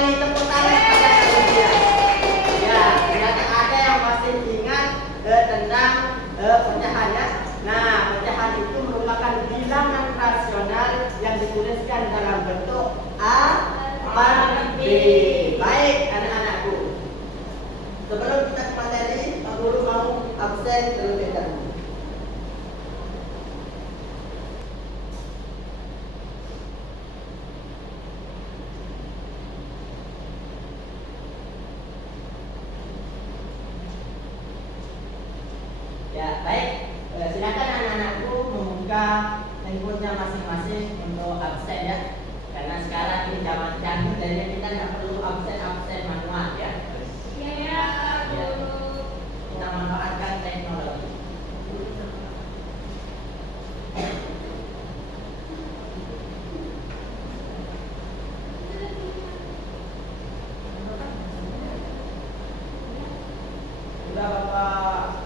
kembali tepuk tangan kepada kalian. Ya, ternyata ada yang masih ingat tentang pecahan ya. Nah, pecahan itu merupakan bilangan rasional yang dituliskan dalam bentuk A per B. Baik anak-anakku. Sebelum kita ke materi, Pak Guru mau absen terlebih dahulu. Ya, baik. Silakan anak-anakku membuka handphonenya masing-masing untuk absen ya. Karena sekarang ini zaman canggih, jadi kita nggak perlu absen manual ya. Iya, Guru. Kita manfaatkan teknologi. Sudah Bapak.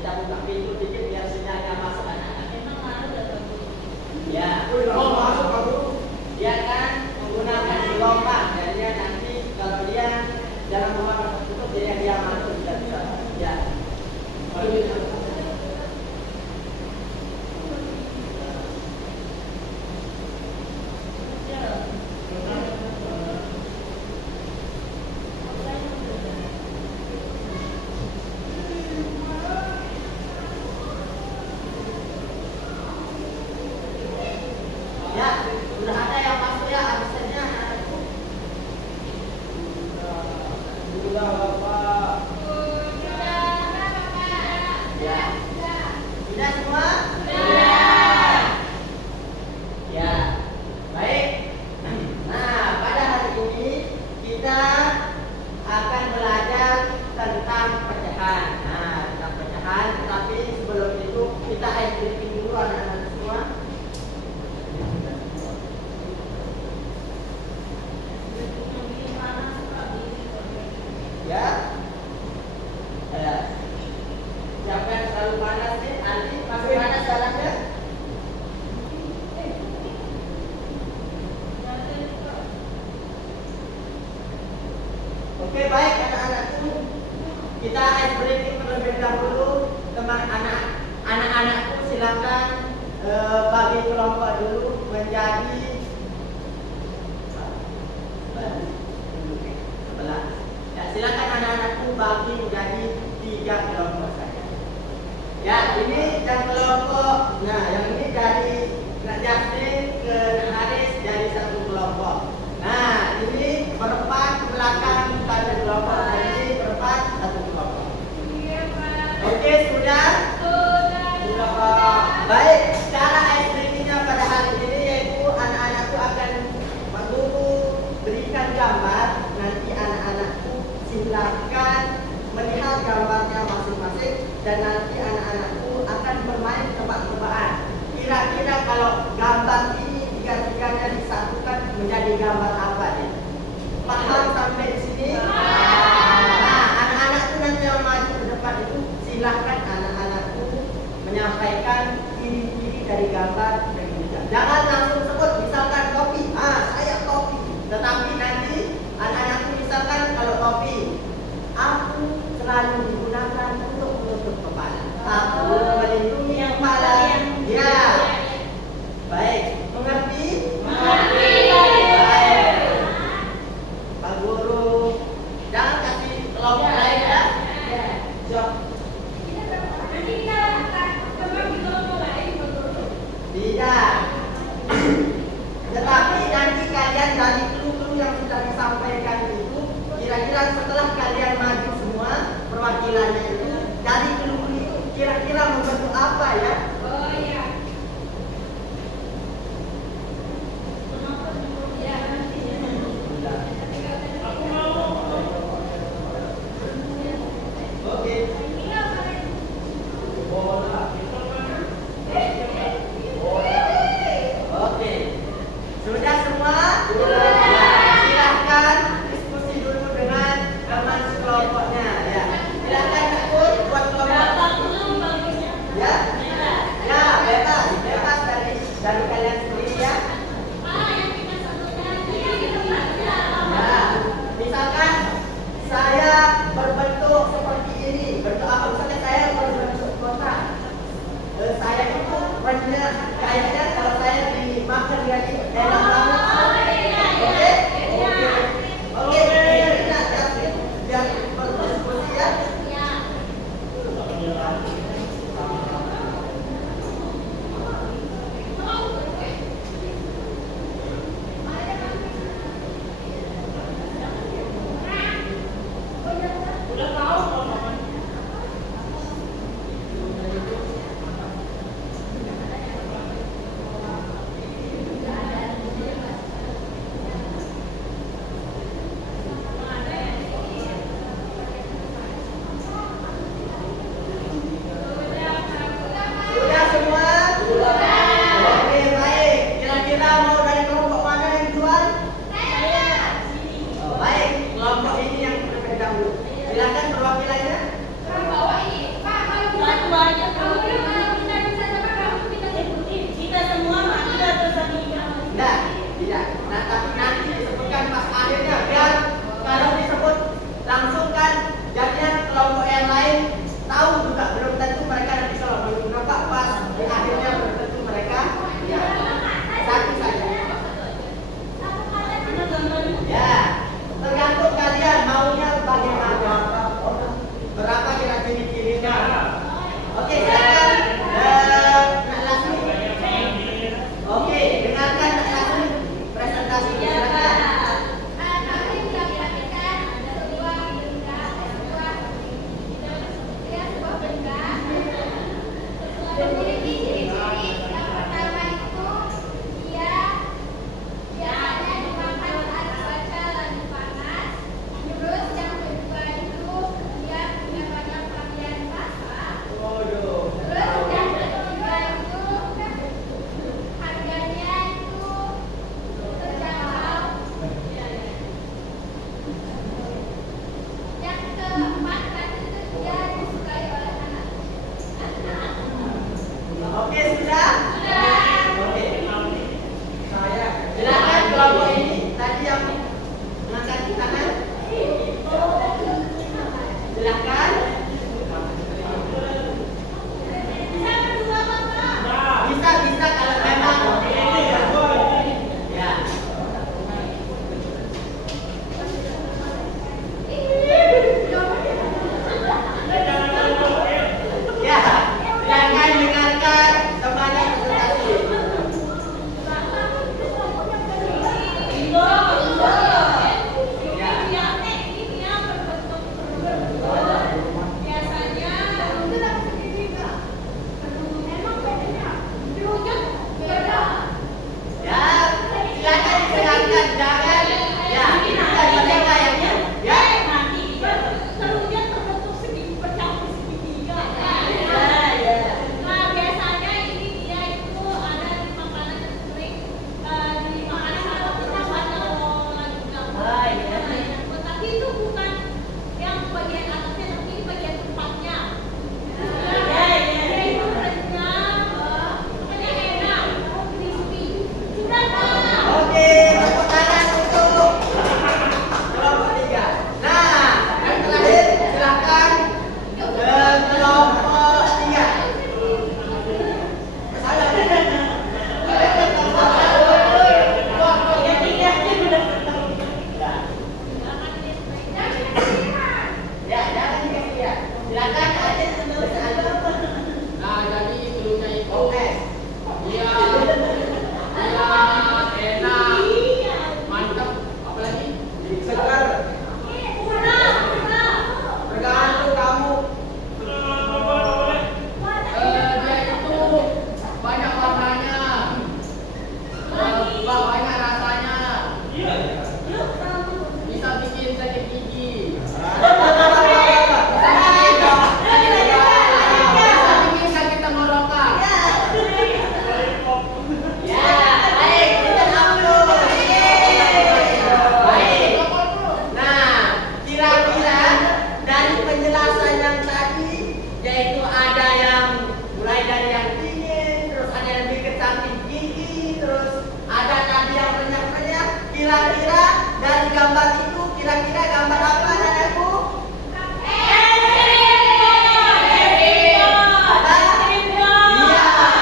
Kita buka pintu dikit biar sinyalnya masuk anak-anak. Ya, masuk Pak Guru. Dia kan menggunakan gelombang, jadinya nanti kalau dia dalam ruangan tertutup, dia masuk tidak bisa. Ya. Ya, sudah ada yang masuk ya absennya anak-anakku. Sudah Bapak. Ya. Sudah semua? Ya. Baik. Nah, pada hari ini kita akan belajar tentang pecahan. Nah, tentang pecahan, tetapi sebelum itu kita ice breaking dulu anak-anak semua. Ya. Siapa yang selalu panas nih? Andi masih panas jalannya? Oke, baik anak-anakku. Kita ice breaking terlebih dahulu. Anak-anakku silakan bagi kelompok dulu menjadi 11. Ya, silakan anak-anakku bagi menjadi 3 kelompok saja. Ya, ini yang kelompok. Nah, yang ini dari Kak Justin ke Haris jadi 1 kelompok. Nah, ini berempat ke belakang pada kelompok. Nah, ini berempat 1 kelompok. Oke, sudah? Sudah, Pak. Baik, cara ice breaking-nya pada hari ini yaitu anak-anakku akan Pak Guru berikan gambar. Nanti anak-anakku silakan melihat gambarnya masing-masing dan nanti anak-anakku akan bermain tebak-tebakan. Kira-kira kalau gambar ini tiga-tiganya disatukan menjadi gambar apa nih? Paham sampai di sini? Nah, anak-anakku nanti yang maju ke depan itu silahkan anak-anakku menyampaikan ciri-ciri dari gambar yang diberikan. Jangan langsung sebut misalkan topi. Saya topi. Tetapi nanti anak-anakku misalkan kalau topi, aku selalu digunakan untuk menutup kepala. Aku melindungi kepala. Ya. Baik, mengerti? Mengerti. Baik. Pak Guru, jangan kasih kelompok lain ya. Siap. Tidak. Tetapi nanti kalian dari clue-clue yang sudah disampaikan itu, kira-kira setelah kalian maju semua perwakilannya itu, dari clue-clue itu kira-kira membentuk apa ya? Oke. Oke. Sudah semua? Ya, silahkan diskusi dulu dengan teman sekelompoknya ya. tahu juga belum tentu mereka nanti kalau nampak pas di akhirnya belum tentu mereka ya satu saja. Ya, tergantung kalian maunya bagaimana. Berapa kira ciri-cirinya? Oke, silakan. Nak Lasmi. Oke, dengarkan Nak Lasmi presentasi silakan. Memiliki ciri-ciri yang pertama itu dia biasanya dimakan saat cuaca lagi panas. Terus yang kedua itu dia punya banyak pakaian basah. Terus yang ketiga itu harganya itu terjangkau. Yang keempat tadi itu dia disukai oleh anak. Oke, sudah? Oke. Silakan kelompok ini tadi yang mengangkat tangan. Silakan. Bisa kalau memang ya. Ya, silakan dengarkan semuanya presentasi. Ya, silakan dengarkan jangan ya kita mereka yang ya. Nah, biasanya ini dia itu ada di makanan yang sering dimakan sama kita kalau lagi nggak. Tapi itu bukan yang bagian atasnya, tapi ini bagian tempatnya. Dia itu renyah, makanya enak, crispy. Sudah Pak. Oke, tepuk tangan untuk kelompok 3. Nah, yang terakhir silakan kelompok 3. Ya, jangan dikasih ya. Silakan aja menulis aja. Nah, jadi dulunya itu Oke. dia enak, mantap, apalagi Segar. Tergantung kamu. dia itu banyak warnanya, banyak rasanya, bisa bikin sakit gigi, bisa bikin sakit tenggorokan. Ya, baik, kita dulu. Baik. Nah, kira-kira dari penjelasan yang tadi, yaitu ada yang mulai dari yang dingin, terus ada yang lebih ke samping gigi, terus ada tadi yang renyah-renyah. Kira-kira dari gambar itu, kira-kira gambar apa anakku? Iya,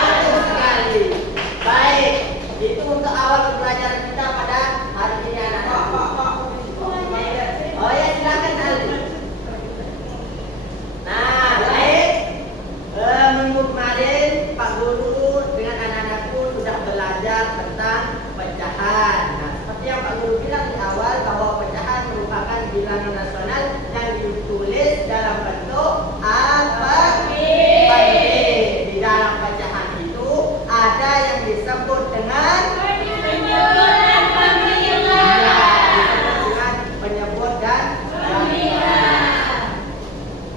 betul sekali. Baik, itu untuk awal pembelajaran kita pada hari ini anak-anak. Oh ya, silakan Ali. Nah, baik. Minggu kemarin Pak Guru dengan anak-anakku sudah belajar tentang pecahan. Nah, seperti yang Pak Guru bilang di awal bahwa pecahan merupakan bilangan nasional yang ditulis dalam bentuk apa? Di dalam pecahan itu ada yang disebut dengan penyebut dan gambir.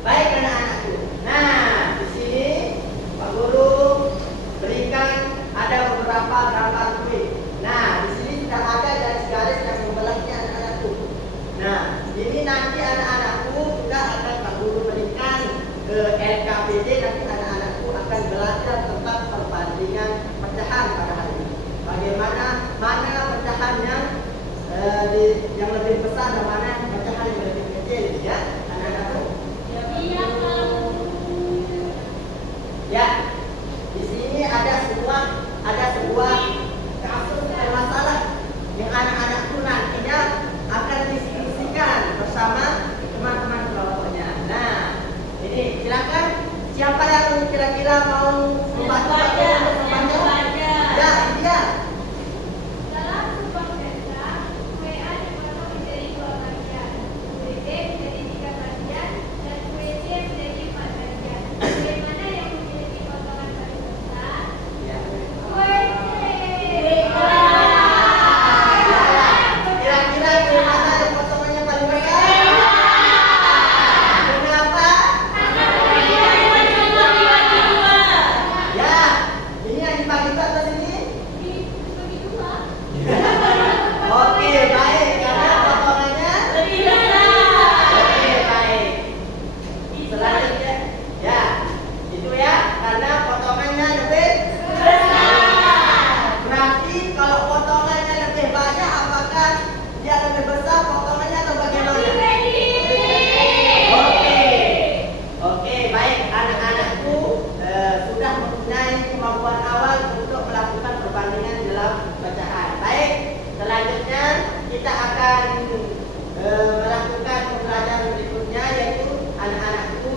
Baik anak-anakku. Nah, di sini Pak Guru berikan ada beberapa gambar kuis. Nah, di sini sudah ada garis-garis yang membelahnya anak-anakku. Nah, ini nanti anak-anakku juga akan Pak Guru berikan ke LKPD, nanti anak-anakku akan belajar tentang perbandingan pecahan pada hari ini. Bagaimana mana pecahan yang lebih besar dan mana pecahan yang lebih kecil ya anak-anakku. silakan. Siapa yang kira-kira mau membantu Pak Guru untuk membaca? Ya, ini dia. Dalam sebuah kereta, WA dipotong menjadi 2 bagian. WD menjadi 3 bagian dan WC menjadi 4 bagian. Bagaimana yang memiliki potongan paling besar? Ya. WC. Kira-kira gimana yang potongannya paling besar? Kenapa? Ya, ini yang dibagi ke atas ini. Dibagi 2. Oke, baik. Karena potongannya. Oke, baik. Selanjutnya, ya, itu ya, karena potongannya lebih berarti kalau potongannya lebih banyak, apakah dia lebih besar potongannya atau bagaimana? Oke, baik. Anak-anakku sudah mempunyai kemampuan awal untuk melakukan perbandingan dalam bacaan. Baik, selanjutnya kita akan melakukan pembelajaran berikutnya, yaitu anak-anakku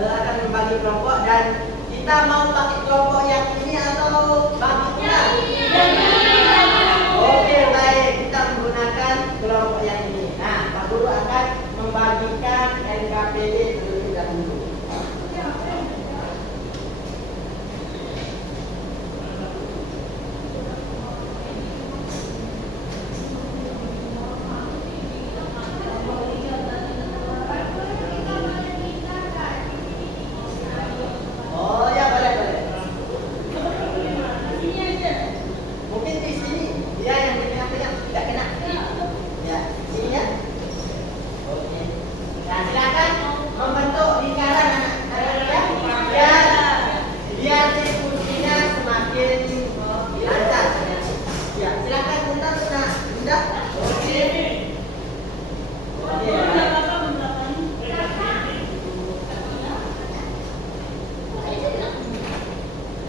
akan membagi kelompok dan kita mau pakai kelompok yang ini atau baginya? Oke, baik, kita menggunakan kelompok yang ini. Nah, Pak Guru akan membagikan NKPD terlebih dahulu. Oh ya, boleh, boleh. Mungkin di sini dia yang tidak kena. Ya, sini ya. Oke. Nah, silakan membentuk lingkaran anak-anak ya. Biar diskusinya semakin lancar. Ya, silakan Bunda sudah. Bunda. Oke. Oke.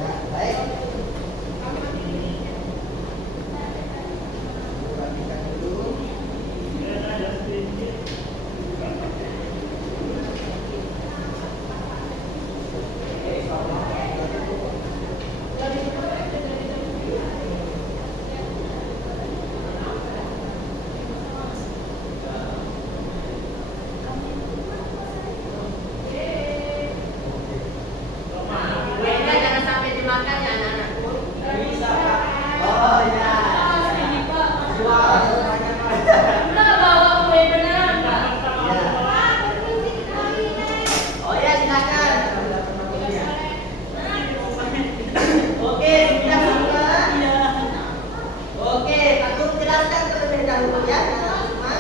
Ya, baik. Bagikan dulu. Kuenya jangan sampai dimakan ya anak-anakku. Bisa, Pak. Oh ya. Wah, banyak banget. Oh ya, silakan. Oke, sudah semua. Oke, Pak Guru jelaskan terlebih dahulu ya. Semua.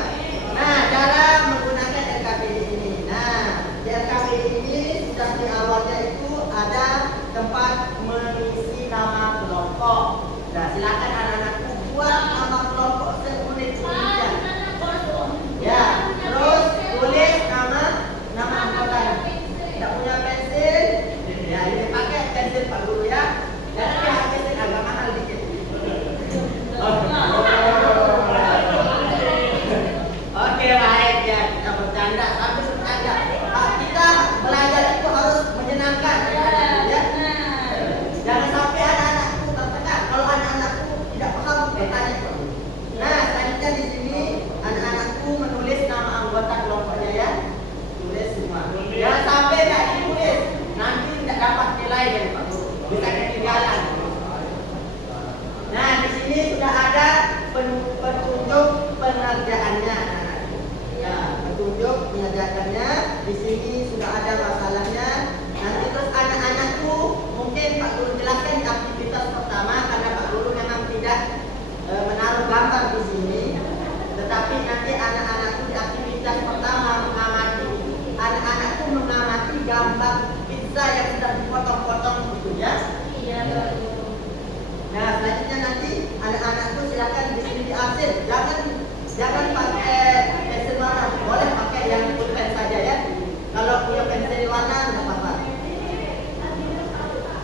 Nah, cara menggunakan LKPD ini. Nah, di LKPD ini sudah di awalnya itu ada tempat mengisi nama kelompok. Nah, silakan anak-anakku buat nama kelompok seunik-uniknya. Ya, terus tulis nama anggotanya. Tidak punya pensil, ya ini pakai pensil Pak Guru ya. Jangan pakai pensil agak mahal dikit. Oke, baik ya, kita bercanda sambil bercanda. Kita belajar itu harus menyenangkan ya. Jangan sampai anak-anakku tertekan. Kalau anak-anakku tidak paham, tanya Pak Guru. Nah, selanjutnya di sini anak-anakku menulis nama anggota kelompoknya ya. Tulis semua. Jangan sampai tidak ditulis, nanti tidak dapat nilai dari Pak Guru. Bisa ketinggalan. Nah, di sini sudah ada petunjuk pengerjaannya. Ya, petunjuk pengerjaannya. Di sini sudah ada masalahnya. Nanti terus anak-anakku mungkin Pak Guru jelaskan di aktivitas pertama karena Pak Guru memang tidak menaruh gambar di sini. Tetapi nanti anak-anakku di aktivitas pertama anak-anakku mengamati gambar pizza yang sudah dipotong-potong gitu ya. Nah, selanjutnya nanti anak-anakku silakan di sini diarsir. Jangan pakai pensil warna, boleh pakai yang pulpen saja ya. Kalau punya pensil warna enggak apa-apa.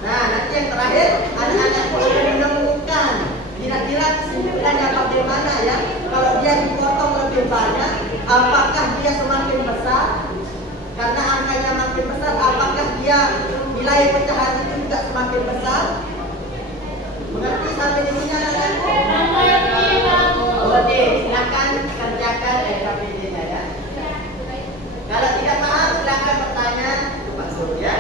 Nah, nanti yang terakhir anak-anakku akan menemukan kira-kira kesimpulannya bagaimana ya. Kalau dia dipotong lebih banyak, apakah dia semakin besar? Karena angkanya makin dia nilai pecahan itu juga semakin besar. Mengerti sampai di sini anak-anakku? Oke, silakan kerjakan LKPD-nya ya. Kalau tidak paham silakan bertanya ke Pak Guru ya.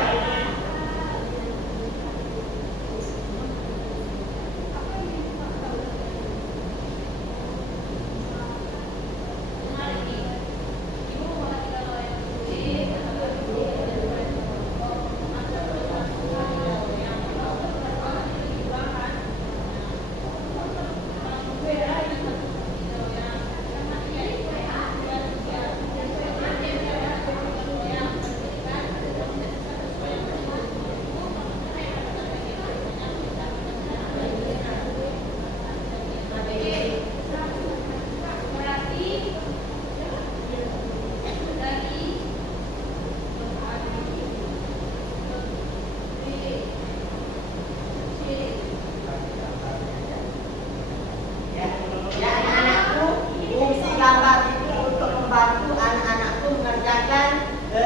Ya anak-anakku, fungsi gambar itu untuk membantu anak-anakku mengerjakan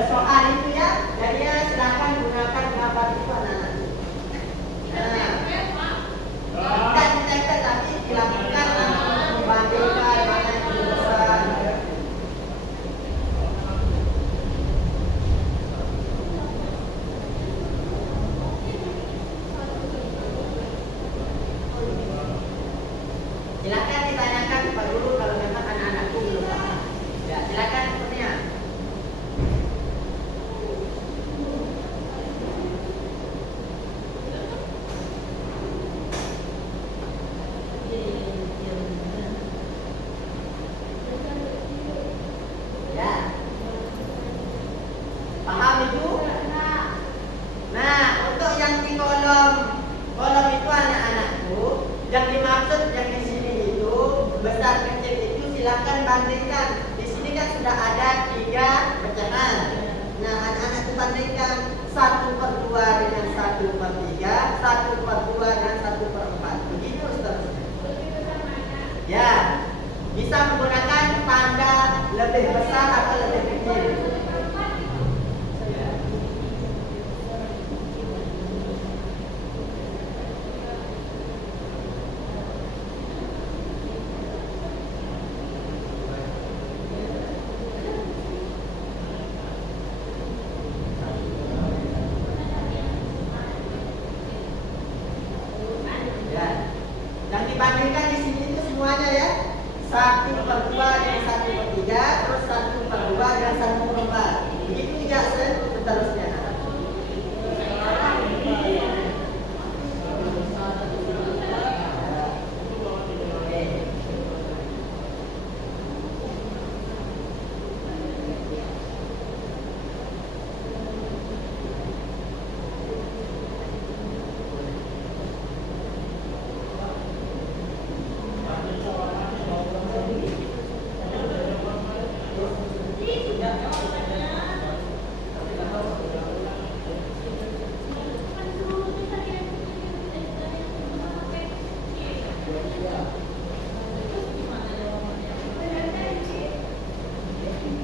soal itu ya. Jadi ya silakan gunakan gambar itu anak-anakku. Tidak ditempel tapi dilakukan membandingkan mana yang lebih besar. Silakan ditanyakan Pak Guru kalau memang anak-anakku belum paham. Ya, silakan Kurnia. Ya. Paham itu? Nah, untuk yang di kolom itu anak-anakku, yang dimaksud yang di sini itu besar kecil itu silakan bandingkan. Di sini kan sudah ada 3 pecahan. Nah, anak-anakku bandingkan 1/2 dengan 1/3, 1/2 dengan 1/4. Begitu seterusnya. Ya, bisa menggunakan tanda lebih besar atau lebih kecil. Ya. Yang dibandingkan di sini itu semuanya ya. 1/2 dengan 1/3, terus 1/2 dengan 1/4. Begitu juga seterusnya.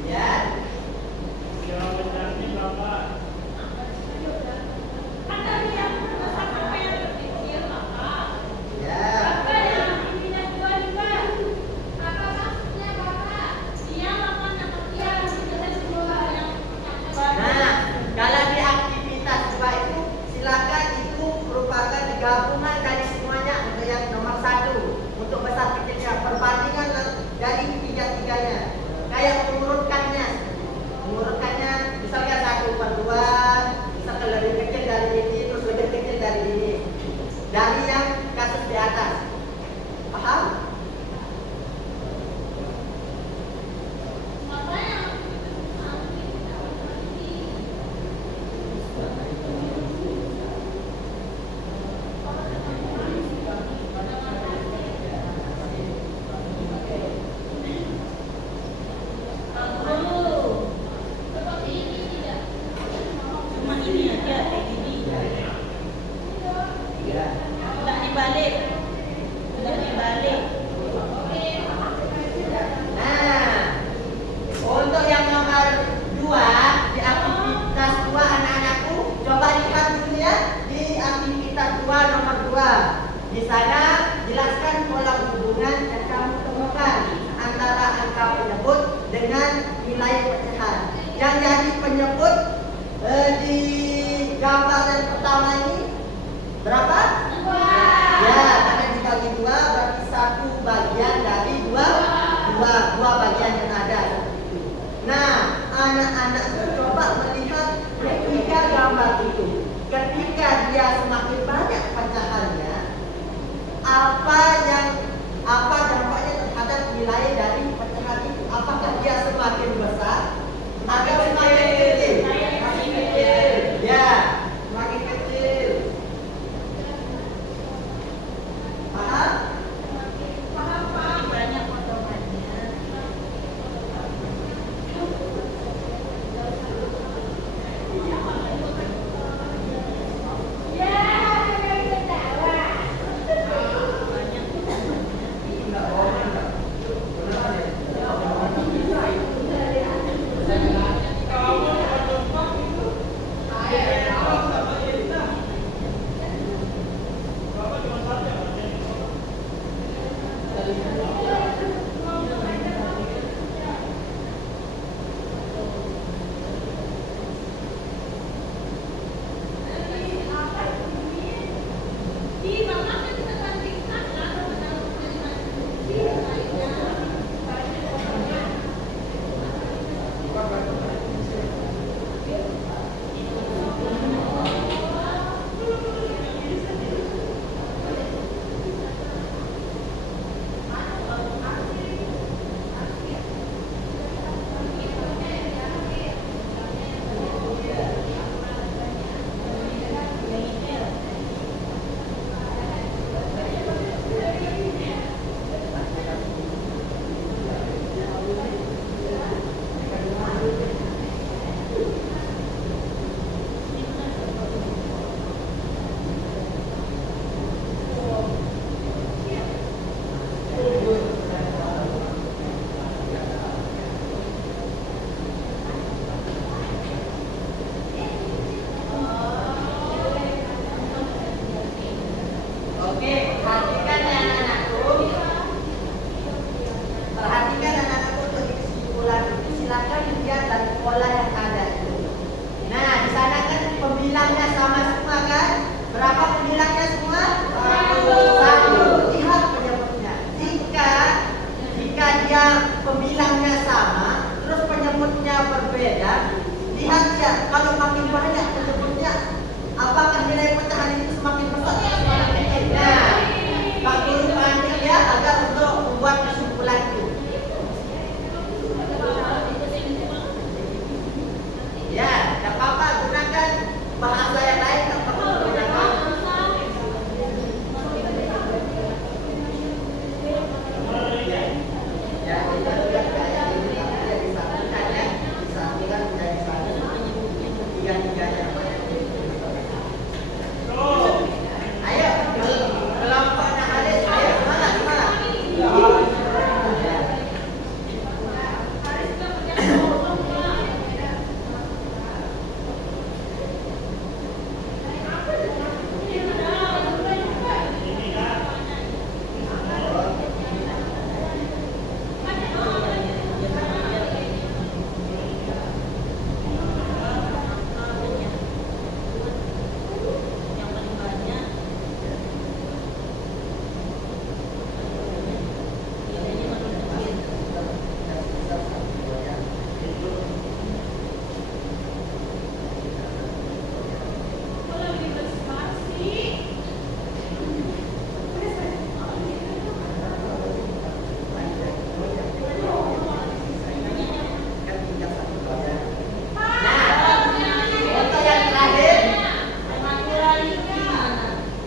Ya. Ya. Nah, kalau di aktivitas 2 itu silakan itu merupakan gabungan dari semuanya untuk yang nomor 1 untuk besar kecilnya perbandingan dari tiga-tiganya. Kayak mengurutkannya misalnya 1/2, misalkan lebih kecil dari ini, terus lebih kecil dari ini. Dari yang kasus di atas. Paham? pertama ini berapa? Ya, karena dibagi dua berarti satu bagian dari dua bagian yang ada seperti itu. Nah, anak-anak itu coba melihat ketiga gambar itu. Ketika dia semakin banyak pecahannya, apa dampaknya terhadap nilai dari pecahan itu? Apakah dia semakin besar atau semakin kecil? Semakin kecil. Ya, semakin kecil. Paham? Banyak potongannya. Oke, perhatikan ya anak-anakku. Perhatikan anak-anakku untuk kesimpulan itu. Silakan dilihat dari pola yang ada itu. Nah, di sana kan pembilangnya sama semua kan? Berapa pembilangnya semua? Satu. Lihat penyebutnya. Jika dia pembilangnya sama, terus penyebutnya berbeda, lihat ya. Kalau makin banyak penyebutnya, apakah nilai pecahan itu semakin besar atau semakin kecil? Nah, Pak Guru panggil ya agar untuk membuat kesimpulan itu. Ya, tidak apa-apa, gunakan bahasa yang lain, tidak perlu gunakan. Ya, kita juga kayak ini, tapi ya disatukan ya, disatukan menjadi satu. Tiga-tiganya. Ayo, kelompoknya Haris, ayo semangat, semangat. Ya.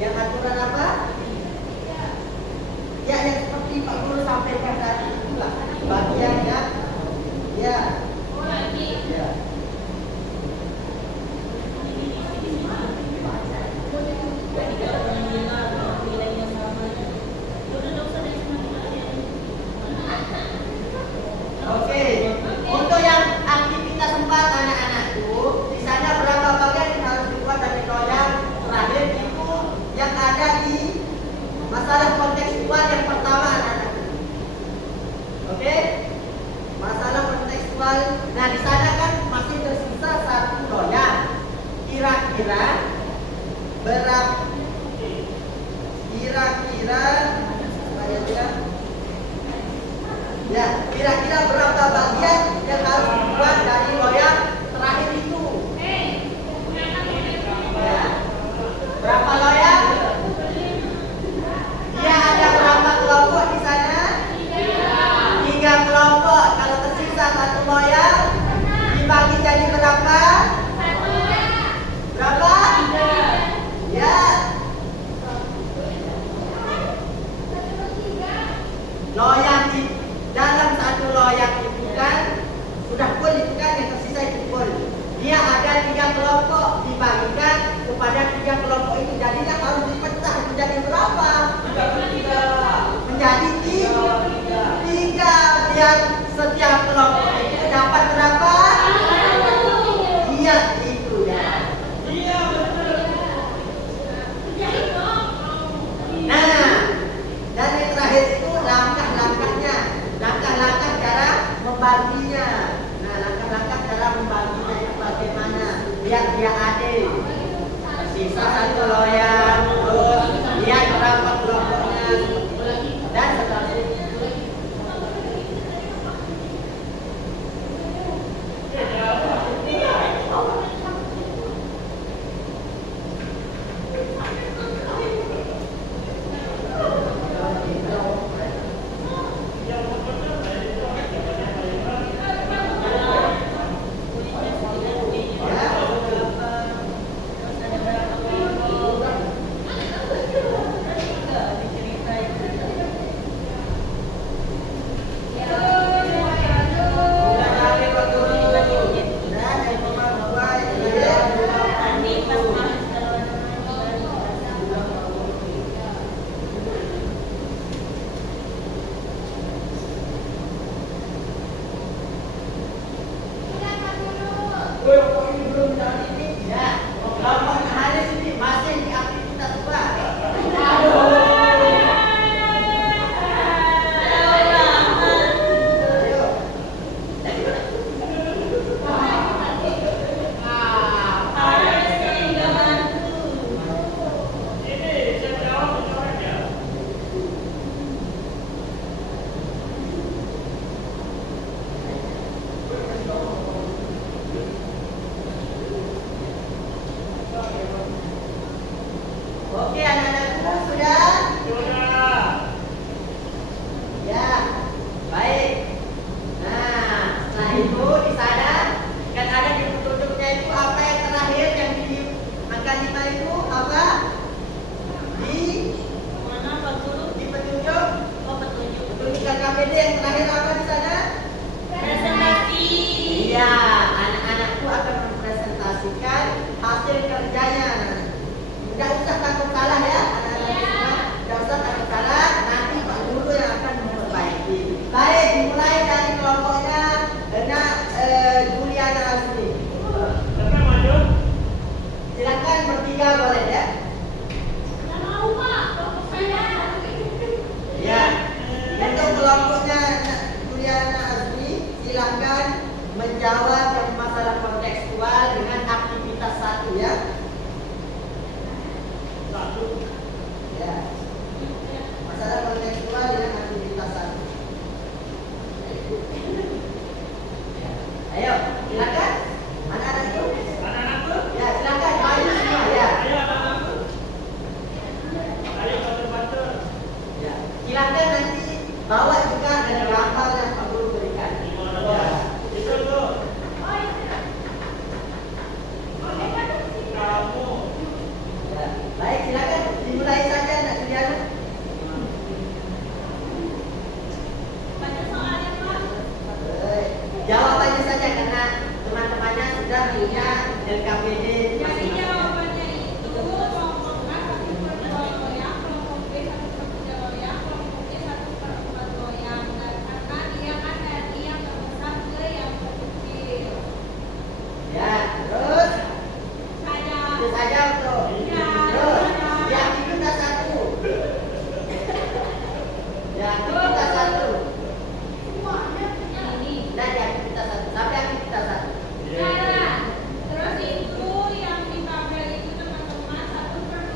Yang aturan apa? Ya, yang seperti Pak Guru sampaikan tadi itulah bagiannya. Ya. Ya. Oke. Untuk yang aktivitas 4 anak-anakku, di sana berapa bagian yang harus dibuat dari yang terakhir itu yang ada di masalah kontekstual yang pertama anak-anakku. Oke? Masalah kontekstual. Nah, di sana kan masih tersisa 1 loyang. Kira-kira berapa kira-kira ya kira-kira berapa bagian yang harus dibuat dari loyang terakhir itu? Ya. Berapa loyang? Dia ada berapa kelompok di sana? 3 kelompok. Kalau tersisa 1 loyang dibagi jadi berapa? Berapa? Ya. Loyang di dalam 1 loyang itu kan sudah full itu kan, yang tersisa itu full. Dia ada 3 kelompok dibagikan kepada 3 kelompok itu, jadinya harus dipecah menjadi berapa? Menjadi 3 biar setiap kelompok itu dapat berapa? Iya itu ya. Nah, dan yang terakhir itu langkah-langkahnya, langkah-langkah cara membaginya. Nah, langkah-langkah cara membaginya itu bagaimana? Biar dia adil. Sisa 1 loyang, terus lihat berapa kelompoknya, dan seterusnya. Oke anak-anakku sudah? Ya, baik. Nah, setelah itu di sana kan ada di petunjuknya itu apa yang terakhir yang di angka 5 itu apa? Di petunjuk KKPD yang terakhir apa di sana? Iya, anak-anakku akan mempresentasikan hasil kerjanya. Tidak usah takut salah ya, anak-anak semua. Tidak usah takut salah, nanti Pak Guru yang akan memperbaiki. Baik, dimulai dari kelompoknya Juliana Asli. Silakan bertiga boleh ya. Ya, untuk kelompoknya Juliana Asli, silakan menjawab yang masalah kontekstual dengan aktivitas 1 ya. Ya. Masalah kontekstual dengan aktivitas 1. Ayo, silakan. Anak-anakku. Ya, silakan maju semua ya. Ya, silakan nanti bawa juga dari gambar yang Pak Guru berikan. Ya. Ya. Baik, silakan dimulai saja Nak Juliana. Jawabannya saja karena teman-temannya sudah punya LKPD. Jadi jawabannya itu kelompok A 1/2 loyang, kelompok B 1/3 loyang, kelompok C 1/4 loyang. Dan karena dia kan dari yang terbesar ke yang terkecil. Ya, terus Saya itu saja untuk. Ya, Terus ya. di aktivitas 1. Ya, aktivitas 1. ini. Nah, di aktivitas 1 sampai aktivitas 1. Nah, terus itu yang di tabel itu teman-teman 1/2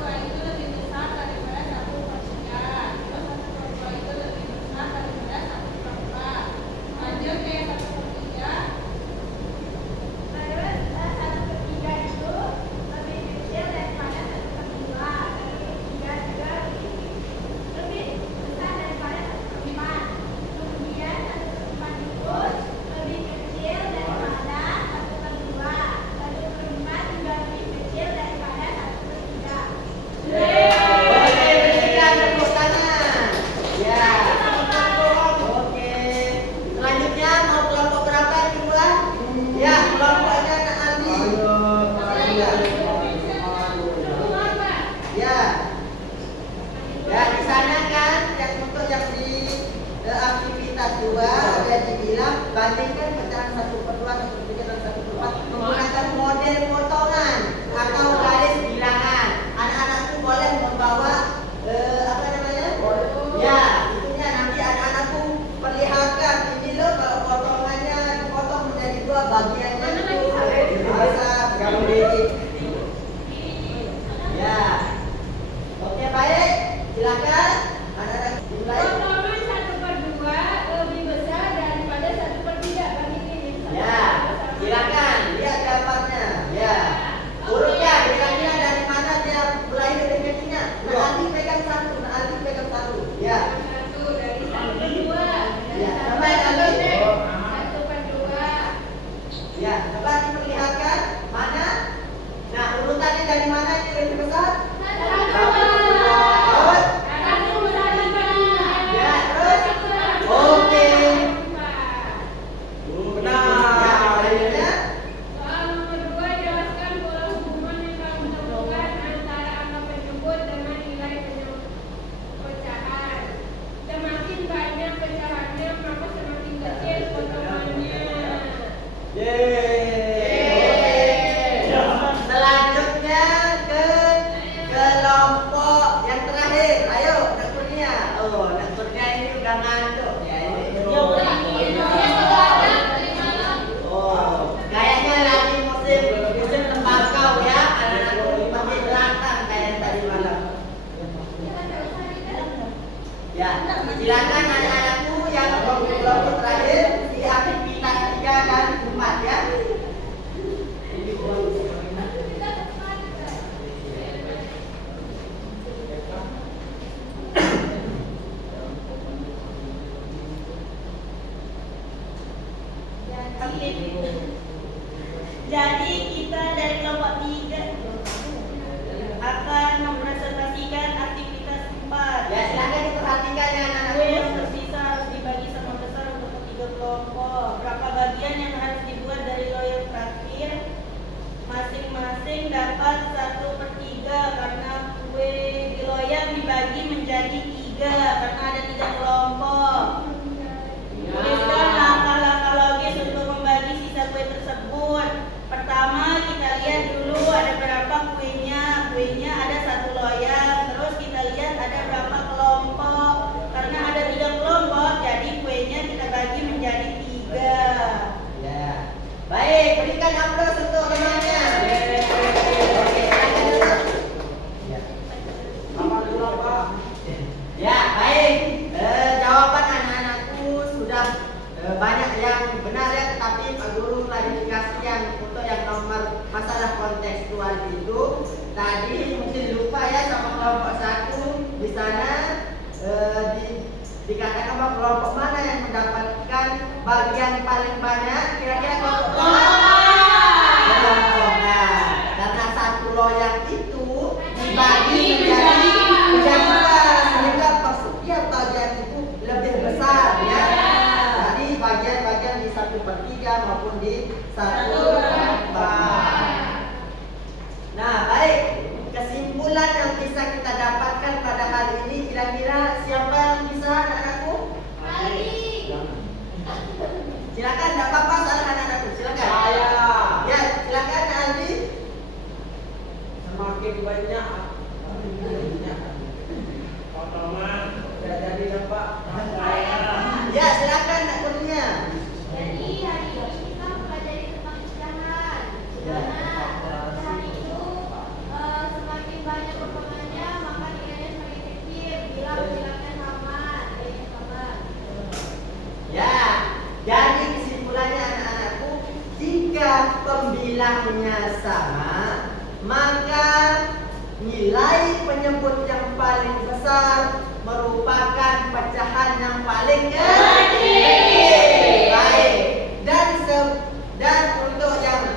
silakan anak-anak dimulai. Potongan 1/2 lebih besar daripada 1/3 bagi ini. Ya, silakan lihat gambarnya. Ya, urutkan kira-kira dari mana dia mulai definisinya. Nah, Aldi pegang satu, Ya, Satu dari 1/2. Ya, coba Aldi. 1/2. Ya, coba diperlihatkan mana. Nah, urutannya dari mana ini lebih besar? Terus? Ya, terus? Oke. Ya, selanjutnya. Soal nomor 2, jelaskan pola hubungan yang kamu temukan antara angka penyebut dengan nilai pecahan. Semakin banyak pecahannya, maka semakin kecil potongannya. Selanjutnya ke kelompok yang terakhir. Ayo, Nak Kurnia. Oh, Nak Kurnia ini udah ngantuk ya ini. Oh, kayaknya lagi musim tembakau ya. Anak-anakku masih belakang kayak tadi malam. Ya, silakan anak-anakku yang kelompok terakhir di aktivitas 3 dan 4 ya. Jadi kita dari kelompok 3 akan mempresentasikan aktivitas 4. Ya, silakan diperhatikan ya Kue yang anak-anakku. tersisa harus dibagi sama besar untuk ketiga kelompok. Berapa bagian yang harus dibuat dari loyang terakhir? Masing-masing dapat 1/3 karena kue di loyang dibagi menjadi 3 karena ada 3 kelompok. Tuliskan langkah-langkah logis untuk membagi sisa kue tersebut. Pertama, kita lihat dulu ada berapa kuenya. Kuenya ada 1 loyang. Terus kita lihat ada berapa kelompok. Karena ada 3 kelompok, jadi kuenya kita bagi menjadi 3. Ya. Baik, berikan aplaus untuk temannya. Oke, silakan dulu. Ya. Ya, baik. Jawaban anak-anakku sudah banyak yang benar ya, tetapi Pak Guru klarifikasi yang untuk yang nomor masalah kontekstual itu tadi mungkin lupa ya sama kelompok 1 di sana dikatakan bahwa kelompok mana yang mendapatkan bagian paling banyak, kira-kira kelompok mana? Kelompok A. Karena 1 loyang itu dibagi menjadi 2 sehingga setiap bagian itu lebih besar ya. Jadi bagian-bagian di 1/3 maupun di 1/4. Nah, baik. Kesimpulan yang bisa kita dapatkan pada hari ini, kira-kira siapa yang bisa anak-anakku? Silakan, tidak apa-apa salah anak-anakku. Silakan. Ya, silakan Aldi. Semakin banyak potongan jadi dapat. Ya, silakan Nak Kurnia. Jadi hari ini kita mempelajari tentang pecahan. Dimana pecahan itu semakin banyak potongannya maka nilainya semakin kecil. Bilangan sama, nilainya sama. Ya, jadi kesimpulannya anak-anakku, jika pembilangnya sama, maka nilai penyebut yang paling besar merupakan pecahan yang paling kecil. Baik. Dan untuk yang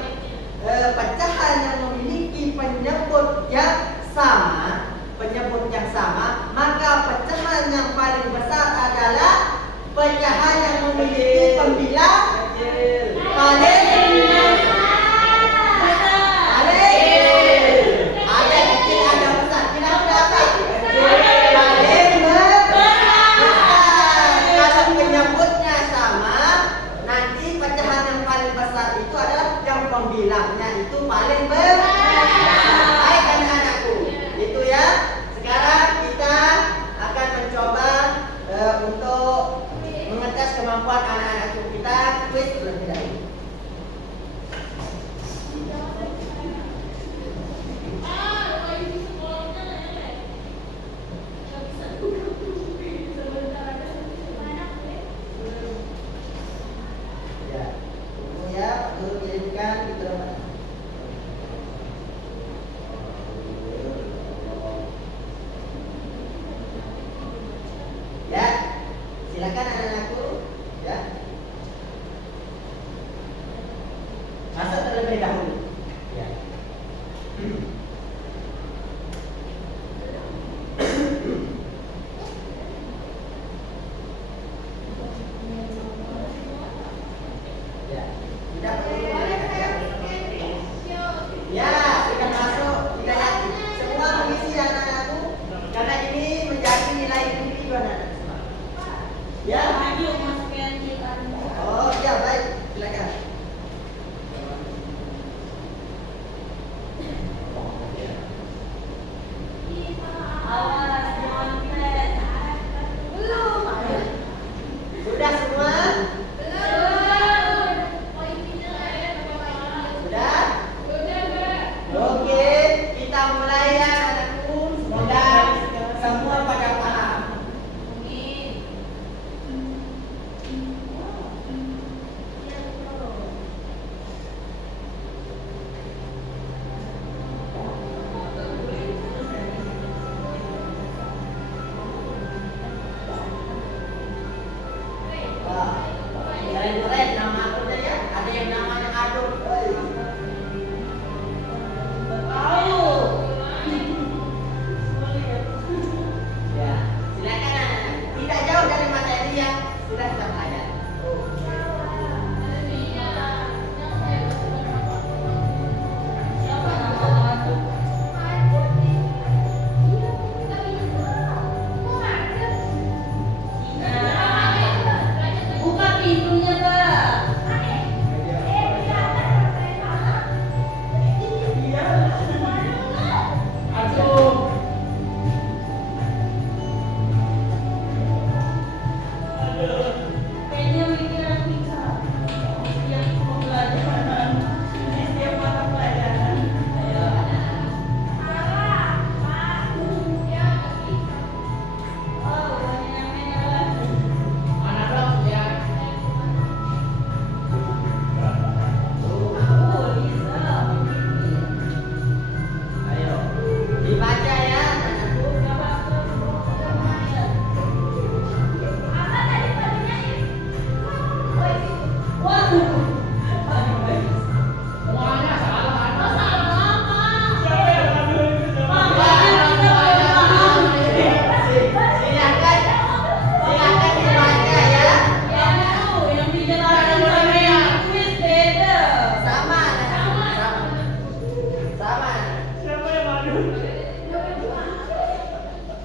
pecahan yang memiliki penyebut yang sama, maka pecahan yang paling besar adalah pecahan yang memiliki pembilang paling ada kecil ada besar. Kira-kira apa? Paling besar. Kalau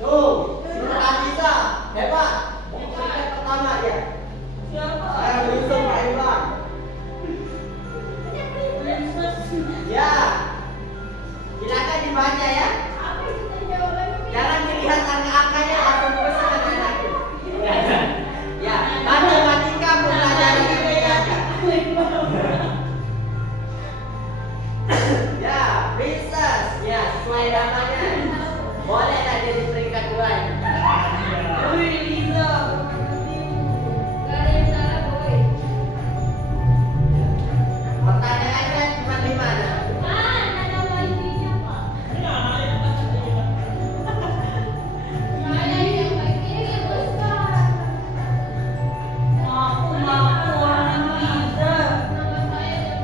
Tuh, Sinta bisa. Hebat. Peringkat pertama dia. Siapa? Saya Wilson Pak Iwan. Ya. Silakan dibaca ya. Jangan dilihat angka-angkanya langsung pesan anak-anakku. Ya, matematika mempelajari ini aja. Ya, princess. Ya, sesuai namanya. Bolehlah jadi peringkat 2. Wih, Liza. Pertanyaannya cuma 5. Aku orang Liza.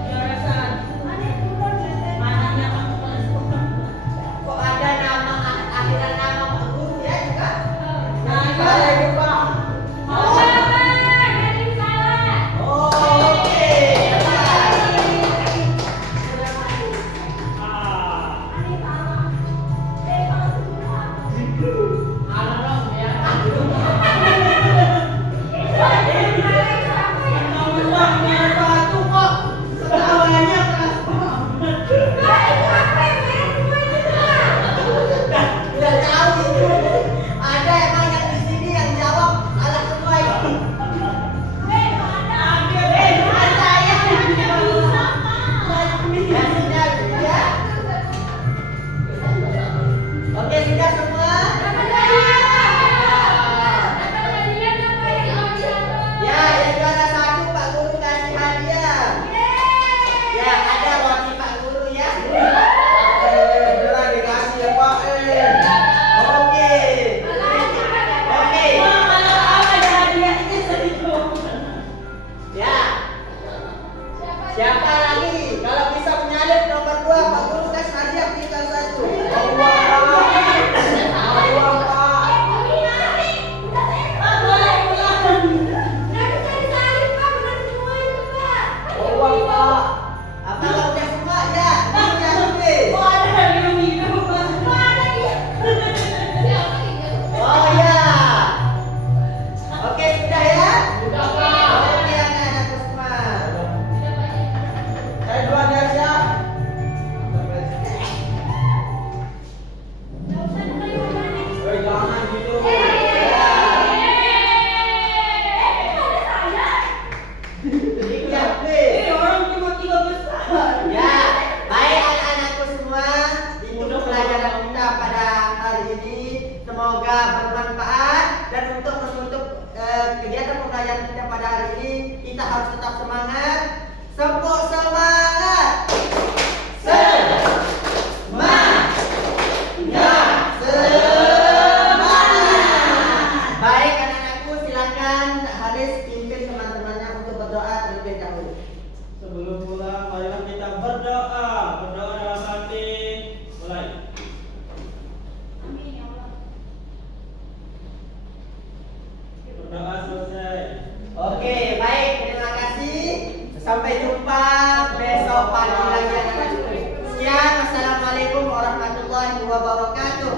Juara 1. Mananya kamu paling suka? Kok ada nama akhiran nama Pak Guru ya juga? Nah, Saya juga. Oh, oke. uangnya satu kok. Ketawanya keras Udah tahu itu. Ada emang yang di sini yang jawab salah semua itu. Ya sudah ya. Oke sudah semua. Ya yang juara 1 Pak Guru kasih hadiah. Ya ada roti Pak Guru ya. Beneran dikasih ya Pak. Oke. Oke. ada hadiahnya sedikit. Ya. Siapa lagi? Kalau bisa menyalip nomor 2 Pak Guru kasih hadiah tinggal 1. Uang Pak. Apa kalau udah semua ya? Ini ya oke. Oh, ada hadiah minum, Pak. Oh ya. Oke sudah ya? Oke anak-anakku semua. Saya duluan ya siap. Jangan gitu. Ingat please. Orang cuma 3 besar. Ya, baik anak-anakku semua, itu pelajaran kita pada hari ini. Semoga bermanfaat dan untuk menutup kegiatan pembelajaran kita pada hari ini, kita harus tetap semangat. Semangat. Semangat. Ya, semangat. Baik anak-anakku, silakan Haris pimpin teman-temannya untuk berdoa terlebih dahulu. Sebelum pulang, marilah kita berdoa. Berdoa dalam hati. Mulai. Berdoa selesai. Oke, baik, terima kasih. Sampai jumpa besok pagi lagi anak-anakku. Sekian, wassalamualaikum warahmatullahi wabarakatuh.